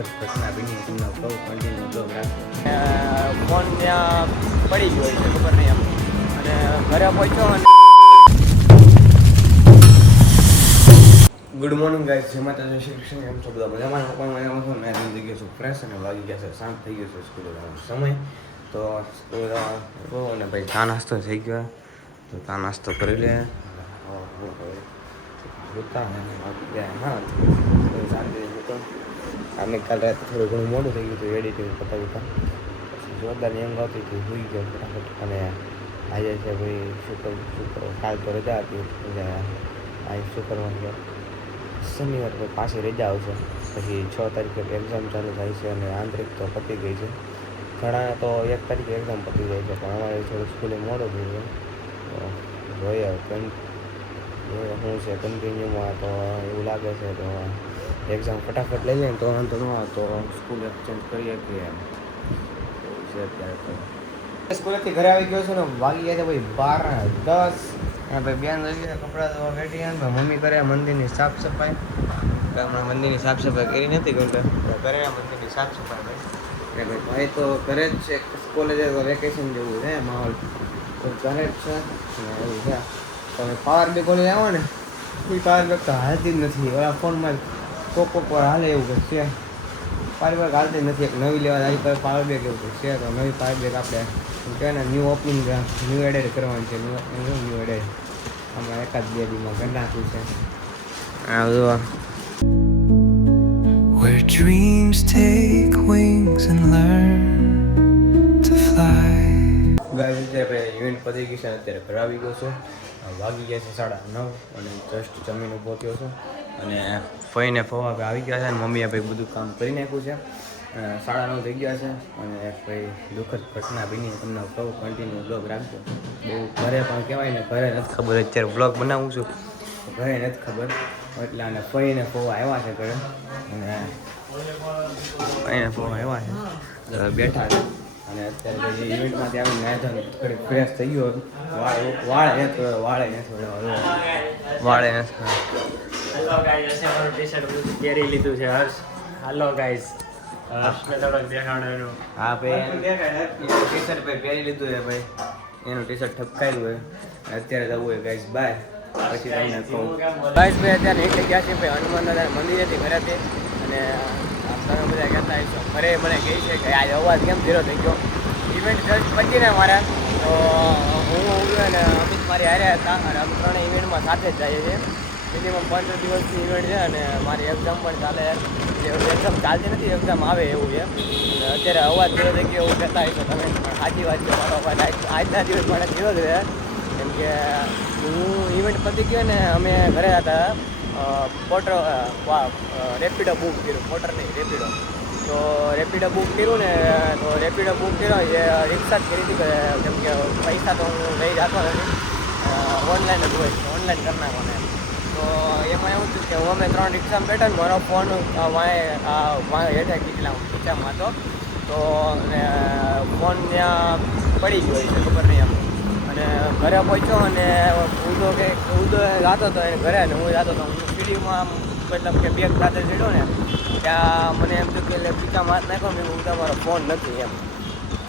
દુઃખદ ઘટના બની તમને કહું કન્ટિન્યુ બ્લોગ રાખજો. ફોન ત્યાં પડી ગયો છે ખબર નહીં એમ, અને ઘરે પહોંચ્યો અને ગુડ મોર્નિંગ ગાઈસ, જય માતાજી, શ્રી કૃષ્ણ. એમ છો બધા મજામાં? પણ મજામાં છું. મેં થઈ ગયો છું ફ્રેશ અને વાગી ગયા છે શાંત થઈ ગયો છે સ્કૂલે જવાનો સમય. તો સ્કૂલે જવાનો અને ભાઈ ચા નાસ્તો થઈ ગયો, તો ચા નાસ્તો કરી લે. હા શાંતિ હતો. આમે કાલે રાતે થોડું ઘણું મોડું થઈ ગયું હતું એડિટિંગ પતાવતા, પછી જોરદાર યંગ આવતી હતી, સુઈ ગયો ફટાફટ. અને આજે છે ભાઈ શુક્ર કાલ તો રજા હતી એટલે આજે શુક્રવાર ગયો, શનિવાર પર પાછી રજા આવશે. પછી 6 તારીખે એક્ઝામ ચાલુ થાય છે અને આંતરિક તો પતી ગઈ છે. ઘણા તો 1 તારીખે એક્ઝામ પતી જાય છે, પણ અમારે થોડું સ્કૂલે મોડું થઈ ગયું. તો જોઈએ શું છે કન્ટિન્યુમાં. તો એવું લાગે છે તો એક્ઝામ ફટાફટ લઈ લઈએ તો વાંધો ન આવે, તો સ્કૂલ એક્સચેન્જ કરીએ કે એમ એવું છે અત્યારે. તો સ્કૂલેથી ઘરે આવી ગયો છું ને વાગી ગયા છે ભાઈ 12:10. અને ભાઈ બેન લઈ ગયા કપડાં ધોવા બેઠી ને મમ્મી કરે મંદિરની સાફ સફાઈ. હમણાં મંદિરની સાફ સફાઈ કરી નથી કેમ કે કરે મંદિરની સાફ સફાઈ ભાઈ. એટલે ભાઈ તો ઘરે જ છે, કોલેજે તો વેકેશન જેવું છે માહોલ, તો ઘરે જ છે એવું છે. તમે પાવર બેક કોલેજ આવો ને કોઈ પાવર બેક તો હાલતી જ નથી. ઓલા ફોનમાં કોક પર હાલે એવું કંઈક છે, પાવર બેક હાલતી નથી. એક નવી લેવા આવી પર પાવર બેક એવું કંઈક છે, તો નવી પાવર બેક આપણે કહેવાય ને ન્યૂ ઓપનિંગ ન્યૂ એડેડ કરવાની છે. ન્યૂ એડેડ હમણાં 1-2 દીમાં કરી નાખ્યું છે. આ બધું Where dreams take wings and learn to fly. Guys અત્યારે ઇવેન્ટ પતી ગઈ છે, અત્યારે ઘરે આવી ગયો છું. વાગી ગયા છે 9:30 અને જસ્ટ જમીને પહોંચ્યો છું. અને ફઈને ફવા આવી ગયા છે અને મમ્મીએ ભાઈ બધું કામ કરી નાખ્યું છે. 9:30 થઈ ગયા છે અને ભાઈ દુઃખદ ઘટના બની તમને કહું કન્ટિન્યુ બ્લોગ રાખજો. બહુ ઘરે પણ કહેવાય ને ઘરે નથી ખબર, અત્યારે બ્લોગ બનાવું છું ઘરે નથી ખબર એટલે. અને ફઈને ફવા આવ્યા છે ઘરે, અને ફઈને ફવા આવ્યા છે બેઠા છે. અને અત્યારે ઇવેન્ટમાંથી આવીને નાહી થોડી ફ્રેશ થઈ ગયો. વાળે હેલો ગાઈઝ, હશે મારું ટી-શર્ટ બધું પહેરી લીધું છે હર્ષ. હાલો ગાઈઝ, હર્ષને થોડોક દેખાડવાનું. હા ભાઈ એનું ટી-શર્ટ પહેરી લીધું છે ભાઈ, એનું ટી-શર્ટ ઠપકાયું હોય. અત્યારે જવું હોય ગાઈઝ બાય, પછી તમને કહું. ગાઈઝ ભાઈ અત્યારે એટલે ગયા છે ભાઈ હનુમાન દાદા મંદિરેથી ઘરેથી. અને તમે બધા કહેતા હશો ઘરે મને કહે છે કે આજે અવાજ કેમ ધીરો થઈ ગયો. ઇવેન્ટ જસ્ટ પતી ને મારા, તો હું અને અમિત મારી હારે હતા અને અમે ત્રણે ઇવેન્ટમાં સાથે જ જઈએ છીએ. મિનિમમ 15 દિવસની ઇવેન્ટ છે અને મારી એક્ઝામ પણ ચાલે. એક્ઝામ ચાલતી નથી, એક્ઝામ આવે એવું છે. અત્યારે અવાજ ધીરો થઈ ગયો એવું કહેતા હશો તમે, પણ સાચી વાત છે. મારો અવાજ આજના દિવસ માટે ધીરો જ રહે, કેમ કે હું ઇવેન્ટ પતી ગયો ને અમે ઘરે હતા. રેપિડો બુક કર્યું, મોટર નહીં રેપિડો. તો રેપિડો બુક કર્યું ને, તો રેપિડો બુક કર્યો એ રિક્ષા જ કરી હતી, કેમ કે પૈસા તો હું લઈ જતો નથી, ઓનલાઈન જ હોય, ઓનલાઈન કરી નાખવાને. તો એમાં એવું થયું કે હું અમે 3 રિક્ષામાં બેઠા ને મારો ફોન વાંહે હેઠે ખીચામાં હતો. તો ફોન ત્યાં પડી ગયો છે ખબર નહીં એમ. અને ઘરે પહોંચ્યો અને ઉદો જતો હતો એને ઘરે, અને હું જતો હતો. હું સીડીમાં મતલબ કે બેગ સાથે ચડ્યો ને ત્યાં મને એમ થયું કે એટલે ખીચામાં હાથ નાખ્યો, મેં હું તમારો ફોન નથી એમ,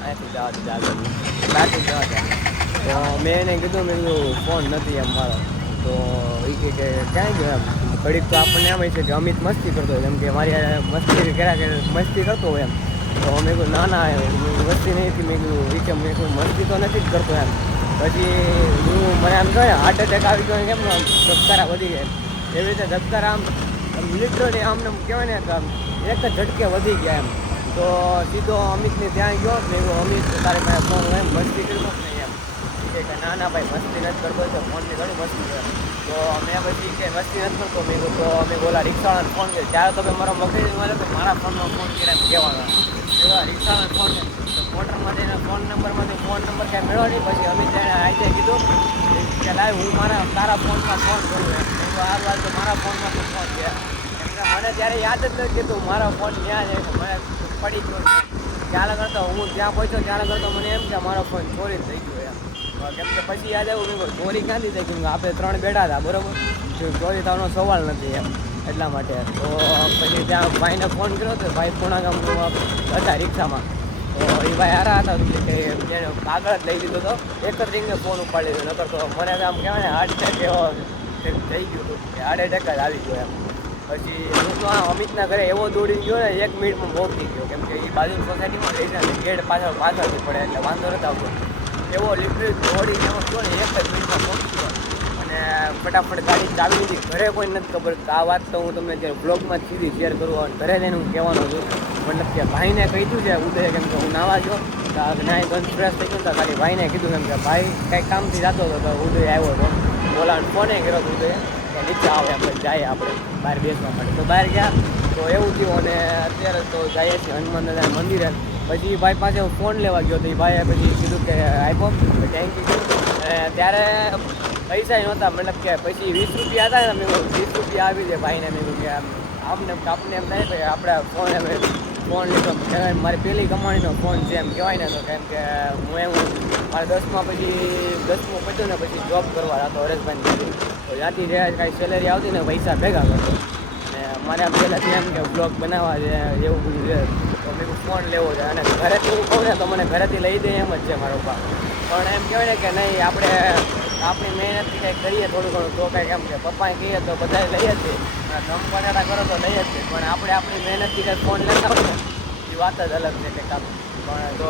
અહીંથી જવા જવા. તો મેં એને કીધું, મેં કીધું ફોન નથી એમ મારો. તો એ કે ક્યાંય ગયો એમ. ઘડીક તો આપણને એમ હોય છે કે અમિત મસ્તી કરતો હોય, જેમ કે મારી મસ્તી કર્યા કે મસ્તી કરતો હોય એમ. તો મેં કહ્યું ના મસ્તી નહીં હતી. મેં કીધું મેં કહ્યું મસ્તી તો નથી જ કરતો એમ. પછી મને આમ કહે હાર્ટ એટેક આવી ગયો કેમ, આમ ધબકારા વધી ગયા એવી રીતે. ધબકારા આમ લિટરલી આમને કહેવાય ને કે એક જ ઝટકે વધી ગયા એમ. તો સીધો અમિતને ત્યાં ગયો. મેં કહ્યું અમિત તારે પાસે ફોન હોય એમ, મસ્તી કરતો જ નહીં એમ. કે ના ભાઈ મસ્તી નથી કરતો, તો ફોનની ઘણી મસ્તી કરે. તો મેં પછી કે મસ્તી નથી કરતો. મેં કહ્યું તો અમે બોલા રિક્ષાવાળાને ફોન કર્યો. ત્યારે તો મારો મગજ મળે તો મારા ફોનમાં ફોન કર્યા એમ કહેવાનો. એવા રિક્ષાવાળાને ફોન મોટરમાંથી એના ફોન નંબરમાંથી ફોન નંબર કાંઈ મેળવો નહીં. પછી અમિત એને આજે કીધું કે લાવ હું તારા ફોનમાં ફોન કરું એમ. આ વાત તો મારા ફોનમાં તો ફોન છે. મને ત્યારે યાદ જ નથી કીધું મારો ફોન ત્યાં જાય, મને પડી ગયો. ત્યાં કરતો હું ત્યાં પહોંચ્યો ત્યાં કરતો મને એમ કે મારો ફોન ચોરી થઈ ગયો એમ. કેમ કે પછી યાદ આવ્યું કે ચોરી ક્યાંથી થઈ, કેમ કે આપણે 3 બેઠા હતા બરાબર, ચોરી થવાનો સવાલ નથી એમ. એટલા માટે. તો પછી ત્યાં ભાઈને ફોન કર્યો તો ભાઈ પૂણા ગામમાં હતા રિક્ષામાં. તો એ ભાઈ હારા હતા કે જેને કાગળ જ લઈ દીધો હતો, એક જ રીંગે ફોન ઉપાડી દીધો. નકર તો મને આમ કહેવાય ને હાર્ટ એટેક એવો થઈ ગયું હતું કે હાર્ટ એટેક જ આવી ગયો એમ. પછી હું તો આ અમિતના ઘરે એવો દોડી ગયો ને 1 મિનિટમાં પહોંચી ગયો, કેમ કે એ બાજુ સોસાયટીમાં રહી છે ગેટ પાછળથી પડે એટલે વાંધો નથી આવતો. એવો લિટરલી દોડીને એવો ગયો ને 1 જ મિનિટમાં પહોંચી ગયો અને ફટાફટ ગાડી ચાવી દીધી. ઘરે કોઈ નથી ખબર. આ વાત તો હું તમને જ્યારે બ્લોગમાં સીધી શેર કરું અને ઘરે જઈને હું કહેવાનો છું. મતલબ કે ભાઈને કીધું છે ઉદય, કેમ કે હું નાવા ગયો નાય ગંજ ફ્રેશ થઈ ગયો તો ખાલી ભાઈને કીધું કેમ કે ભાઈ કંઈક કામથી જતો હતો તો ઉદય આવ્યો હતો. બોલાને ફોને કર્યો હતો ઉદયે કે નીચે આવે આપણે જાય આપણે બહાર બેસવા માટે. તો બહાર ગયા તો એવું થયું અને અત્યારે તો જઈએ છીએ હનુમાન દાદાના મંદિરે. પછી ભાઈ પાસે હું ફોન લેવા ગયો તો એ ભાઈએ પછી કીધું કે આપ્યો થેન્ક યુ. અને ત્યારે પૈસા નહોતા, મતલબ કે પછી 20 રૂપિયા હતા ને, મેં 20 રૂપિયા આપી દે ભાઈને. મેં કીધું કે આમને આપણને એમ થાય કે આપણે ફોન લીધો મારી પહેલી કમાણીનો ફોન છે એમ કહેવાય ને. તો કેમ કે હું મારે 10માં પત્યું ને પછી જોબ કરવા જતો હરેશભાઈની કીધું તો ત્યાંથી જે કાંઈ સેલેરી આવતી ને પૈસા ભેગા કરતો. અને મારે આમ પહેલાંથી એમ કે બ્લોગ બનાવવા છે એવું બધું છે તો મેં ફોન લેવો છે. અને ઘરેથી હું કહું ને તો મને ઘરેથી લઈ દે એમ જ છે મારો પપ્પા. પણ એમ કહેવાય ને કે નહીં, આપણે આપણી મહેનતથી કંઈક કરીએ થોડું ઘણું તો કંઈક એમ કે પપ્પાએ કહીએ તો બધા લઈએ જ છે. ધમ પટાટા કરો તો લઈએ જ છે. પણ આપણે આપણી મહેનતથી કંઈક ફોન લેતા હોય ને એ વાત જ અલગ છે કંઈક આમ. પણ તો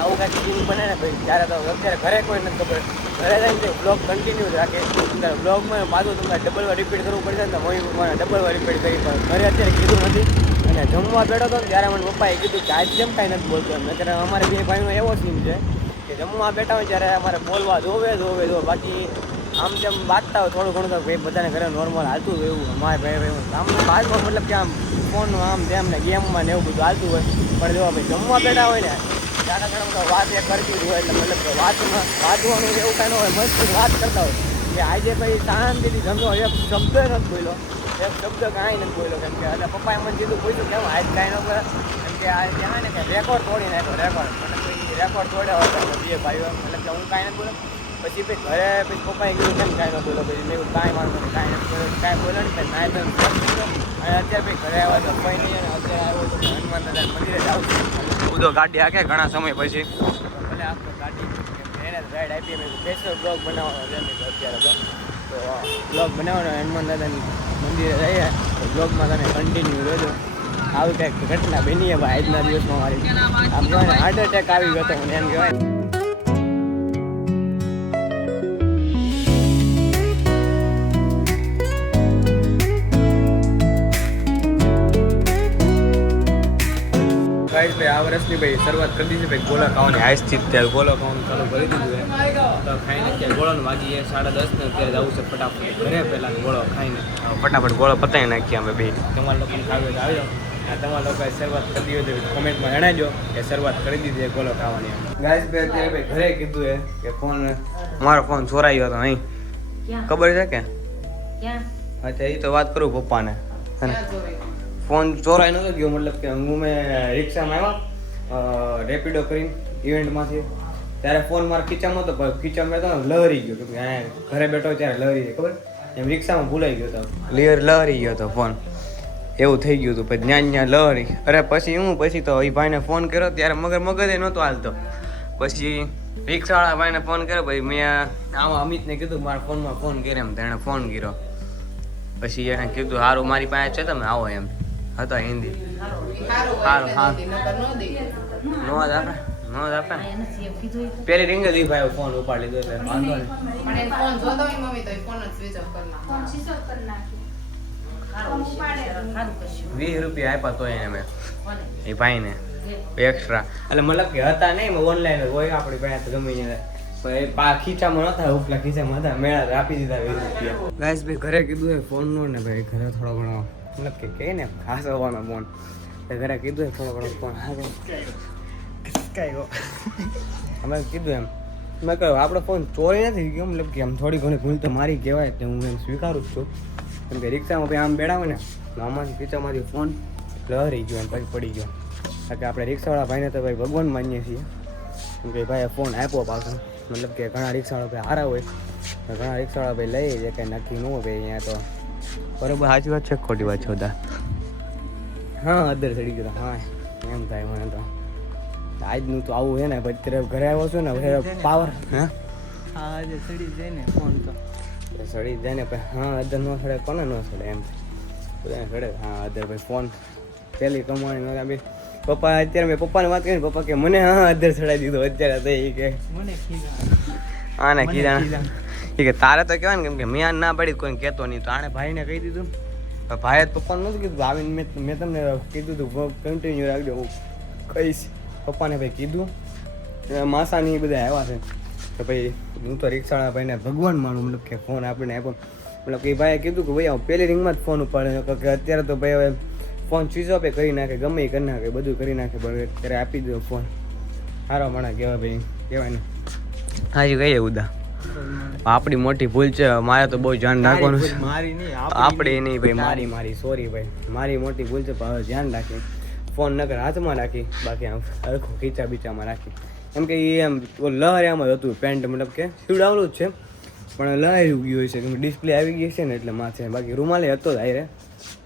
આવું કંઈક સીન બને ને ભાઈ ત્યારે તો અત્યારે ઘરે કોઈ નથી ખબર. ઘરે જઈને તે બ્લોગ કન્ટિન્યુ જ રાખે. અંદર બ્લોગમાં પાછું તમારે ડબલ વાર રિપીટ કરવું પડશે ને તો મમ્મી પપ્પાને ડબલ વાર રિપીટ કરી પણ ઘરે અત્યારે કીધું નથી. અને જમવા બેઠો હતો ને ત્યારે મને પપ્પાએ કીધું કે આજ કેમ કાંઈ નથી બોલતું એમ. અત્યારે અમારે બે ભાઈનો એવો સીન છે કે જમવા બેઠા હોય ત્યારે અમારે બોલવા જોવે. બાકી આમ જેમ વાંચતા હોય થોડું ઘણું તો ભાઈ બધાને ઘરે નોર્મલ હાલતું હોય એવું અમારે ભાઈ આમ બાજમાં મતલબ કે આમ ફોનનું આમ તેમ ને ગેમમાં ને એવું બધું હાલતું હોય. પણ જો ભાઈ જમવા બેઠા હોય ને ત્યારે ઘણા વાત એ કરતી હોય એટલે મતલબ કે વાંચવાનું એવું કાંઈ ન હોય, મસ્ત વાત કરતા હોય કે આજે ભાઈ શાંતિથી જમતો એક શબ્દ નથી બોલ્યો, એક શબ્દ કાંઈ નથી બોલ્યો. કેમ કે એટલે પપ્પાએ મને કીધું પૂછ્યું કેમ આજ કાંઈ ન બોલે. કેમ કે આ કહેવાય ને કે રેકોર્ડ તોડી નાખ્યો રેકોર્ડ. મતલબ રેકોર્ડ તોડ્યો હતો બે ભાઈઓ. મતલબ કે હું કાંઈ નથી બોલો. પછી ભાઈ ઘરે પછી પપ્પાએ કીધું કેમ કાંઈ ન બોલો. પછી મેં કાંઈ વાંધો નહીં, કાંઈ નથી બોલો, કાંઈ બોલો ને નાય તો અને અત્યારે ભાઈ ઘરે આવ્યા તો કંઈ નહીં. અને અત્યારે આવ્યો તો હનુમાન દાદા મંદિરે જ આવું ઉદો ગાડી આખે ઘણા સમય પછી ભલે આખો ગાડી એને રાઈડ આપીએ. મેં સ્પેશિયલ બ્લોગ બનાવવાનો છે અત્યારે તો બ્લોગ બનાવવાનો હનુમાન દાદાની મંદિરે રહીએ તો બ્લોગમાં તને કન્ટિન્યુ રહેજો. આવી કંઈક ઘટના બની હવે આજના દિવસમાં મારી આમ કહેવાય ને હાર્ટ એટેક આવી ગયો હતો મને એમ કહેવાય. ભાઈ આ વર્ષની ભાઈ શરૂઆત કરી દીધી ભાઈ ગોળા ખાવાની આજથી ત્યારે ગોળો ખાવાનું ચાલુ કરી દીધું છે. તો ખાઈને અત્યારે ગોળાનું વાગી 10:30 ને અત્યારે જવું છે ફટાફટ ઘરે પહેલાં ગોળો ખાઈને ફટાફટ ગોળો પતાવી નાખીએ અમે બે. તમારા લોકોને ખાવી તો આવી જાઓ. તમારા લોકોએ શરૂઆત કરી દીધી હોય તો કોમેન્ટમાં જણાવજો કે શરૂઆત કરી દીધી છે ગોળો ખાવાની. ગાઈસ ભાઈ અત્યારે ભાઈ ઘરે કીધું છે કે ફોન મારો ફોન ચોરાઈ ગયો હતો અહીં ખબર છે કે અચ્છા એ તો વાત કરું પપ્પાને. ફોન ચોરાઈ નહોતો ગયો, મતલબ કે હું મેં રિક્ષામાં આવ્યા રેપિડો કરીને ઇવેન્ટમાંથી ત્યારે ફોન મારા ખીચામાં હતો પણ ખીચામાં હતો ને લહરી ગયો. કે ઘરે બેઠો ત્યારે લહરી જાય ખબર એમ રિક્ષામાં ભૂલાઈ ગયો હતો લહરી ગયો હતો ફોન એવું થઈ ગયું હતું. પછી ત્યાં લહરી અરે પછી તો એ ભાઈને ફોન કર્યો ત્યારે મગજ નહોતો હાલતો. પછી રિક્ષાવાળા ભાઈને ફોન કર્યો પછી મેં આમાં અમિતને કીધું મારા ફોનમાં ફોન કર્યો એમ તેણે ફોન કર્યો. પછી એણે કીધું સારું મારી પાસે છે તમે આવો એમ હતા હિન્દી સારું હા નો જ આપે પેલી રીંગ જ ભાઈ ફોન ઉપાડી લીધો એટલે વાંધો નહીં. 20 રૂપિયા આપ્યા તો એને મેં એ ભાઈને એક્સ્ટ્રા એટલે મતલબ કે હતા નહીં ઓનલાઈન હોય આપણી પાસે ગમે ત્યાં ખીચામાં નતા ઉપલા ખીચામાં હતા મેળા આપી દીધા 20 રૂપિયા. ગાઈસ ભાઈ ઘરે કીધું ફોન નો ને ભાઈ ઘરે થોડો ઘણો મતલબ કે કહે ને ખાસ હોવાનો ફોન ઘરે કીધું થોડો ઘણો ફોન અમે કીધું એમ મેં કહ્યું આપણો ફોન ચોરી નથી ગયો, મતલબ કે આમ થોડી ઘણી ભૂલ તો મારી કહેવાય એટલે હું એમ સ્વીકારું જ છું. કેમ કે રિક્ષામાં ભાઈ આમ બેડા હોય ને આમાંથી ખીચામાંથી ફોન લહરી ગયો એમ પછી પડી ગયો. કારણ કે આપણે રિક્ષાવાળા ભાઈને તો ભાઈ ભગવાન માનીએ છીએ. કેમ કે ભાઈએ ફોન આપ્યો પાછો, મતલબ કે ઘણા રિક્ષાવાળા ભાઈ સારા હોય ઘણા રિક્ષાવાળા ભાઈ લઈ જાય કંઈ નક્કી ન હોય ભાઈ અહીંયા તો બરોબર સાચી વાત છે ખોટી વાત છે બધા હા અદર ચડી ગયો હા એમ થાય મને તો આજનું તો આવું છે ને પછી અત્યારે ઘરે આવ્યો છું ને હવે પાવર હે હા આજે ચડી જાય ને ફોન તો સડી જાય ને પછી હા અદર ન સડે કોને ન સડે એમ બધાને સડે હા અદર ભાઈ ફોન પેલી કમાણી બી પપ્પા અત્યારે મેં પપ્પાને વાત કરી પપ્પા કે મને હા અદર સડાઈ દીધો અત્યારે તો એ કે મને ખીજા હા ને કીધા એ કે તારે તો કહેવાય ને કેમ કે મેં ના પડી કોઈ કહેતો નહીં તો આણે ભાઈને કહી દીધું ભાઈએ પપ્પાને નહોતું કીધું આવીને મેં તમને કીધું હતું કન્ટિન્યુ રાખજો હું કહીશ પપ્પાને ભાઈ કીધું માસાની એ બધા આવ્યા છે તો ભાઈ હું તો રિક્ષાવાળા ભાઈને ભગવાન માનું મતલબ કે ફોન આપણે આપ્યો મતલબ કે ભાઈએ કીધું કે ભાઈ પહેલી રિંગમાં જ ફોન ઉપાડે કે અત્યારે તો ભાઈ હવે ફોન સ્વિચ ઓફ કરી નાખે ગમે એ કરી નાખે બધું કરી નાખે પણ અત્યારે આપી દો ફોન સારો માણા કહેવાય ભાઈ કહેવાય ને હાજી કહીએ ઉદા આપણી મોટી ભૂલ છે મારે તો બહુ ધ્યાન રાખવાનું છે મારી નહીં આપણી નહીં ભાઈ મારી સોરી ભાઈ મારી મોટી ભૂલ છે પણ હવે ધ્યાન રાખી ફોન નકર હાથમાં રાખી બાકી આમ હરખું ખીચા બીચામાં રાખી એમ કે એ એમ લહર એમ જ હતું પેન્ટ મતલબ કે સીવડાવેલું જ છે પણ લહેરી ગયું હોય છે કે ડિસ્પ્લે આવી ગઈ છે ને એટલે માથે બાકી રૂમાલે હતો જ આયરે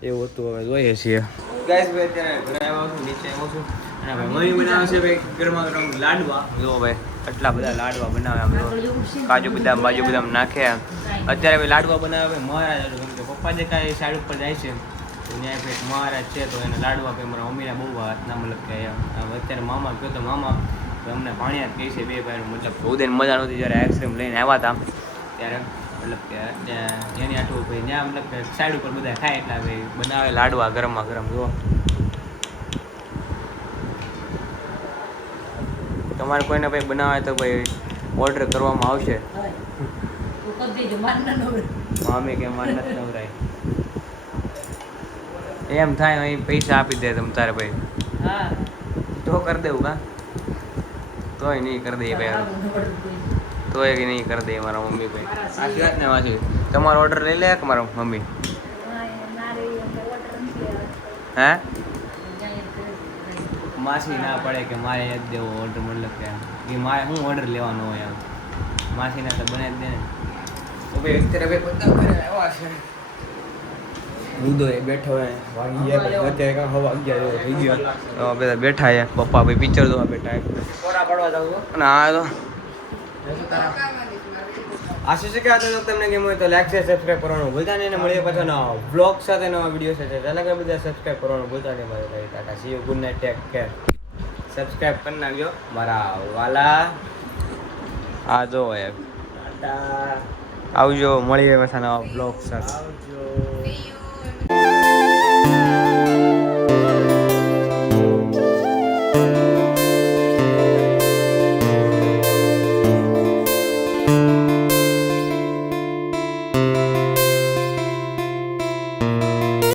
એવું હતું હવે જોઈએ છીએ ગાઈસ ભાઈ અત્યારે ઘરે આવ્યો છું નીચે આવ્યો છું અને ભાઈ મમ્મી બનાવે છે ભાઈ ગરમા ગરમ લાડવા જો ભાઈ એટલા બધા લાડવા બનાવે આમ તો કાજુ બદામ નાખે અત્યારે ભાઈ લાડવા બનાવે ભાઈ મહારાજ કેમ કે પપ્પા જે કાંઈ સાઈડ ઉપર જાય છે તો ત્યાં ભાઈ મહારાજ છે તો એને લાડવા ભાઈ મારા મમ્મીના બહુ હાથના મતલબ કે અત્યારે મામા કહો તો મામા અમને ભાણિયા જ કહે છે બે ભાઈ મતલબ ઉદયને મજા નહોતી જ્યારે આઈસ્ક્રીમ લઈને આવ્યા હતા ત્યારે મતલબ કે ત્યાં એની આટલું ભાઈ ત્યાં મતલબ કે સાઈડ ઉપર બધા ખાય એટલા ભાઈ બનાવે લાડવા ગરમમાં ગરમ જુઓ તમારે કોઈને ભાઈ બનાવે તો ભાઈ ઓર્ડર કરવામાં આવશે મમ્મી કે મારે નથી નવરાય એમ થાય અહીં પૈસા આપી દે તમ તારે ભાઈ હા તો કરી દેવું કા તોય નહીં કરી દઈએ ભાઈ તોય નહીં કરી દઈએ મારા મમ્મી ભાઈ આખી વાત ને વાંચું તમારો ઓર્ડર લઈ લે કે મારા મમ્મી હે માસી ના પડે કે મારે યાદ દેવો ઓર્ડર મતલબ કે એ મારે શું ઓર્ડર લેવાનો હોય એમ માસીના તો બને જ દે ને તો ભાઈ અત્યારે ભાઈ બધા ઘરે આવ્યા છે લુદો એ બેઠો હોય વાગી ગયા અત્યારે કાં હવા 11 જેવો થઈ ગયો બધા બેઠા છે પપ્પા ભાઈ પિક્ચર જોવા બેઠા કોરા પડવા જાવ અને આ તો આશીષ કે આ તમને ગેમ હોય તો લાઈક શેર સબસ્ક્રાઇબ કરવાનું ભૂલતા નહીં અને મળીએ પાછા નવા બ્લોગ સાથે નવા વિડીયો સાથે એટલે કે બધા સબસ્ક્રાઇબ કરવાનું ભૂલતા નહીં ભાઈ Tata C you good night take care subscribe કરી નાખજો મારા વાલા આ જો યાર ટાટા આવજો મળીએ પાછા નવા બ્લોગ સાથે આવજો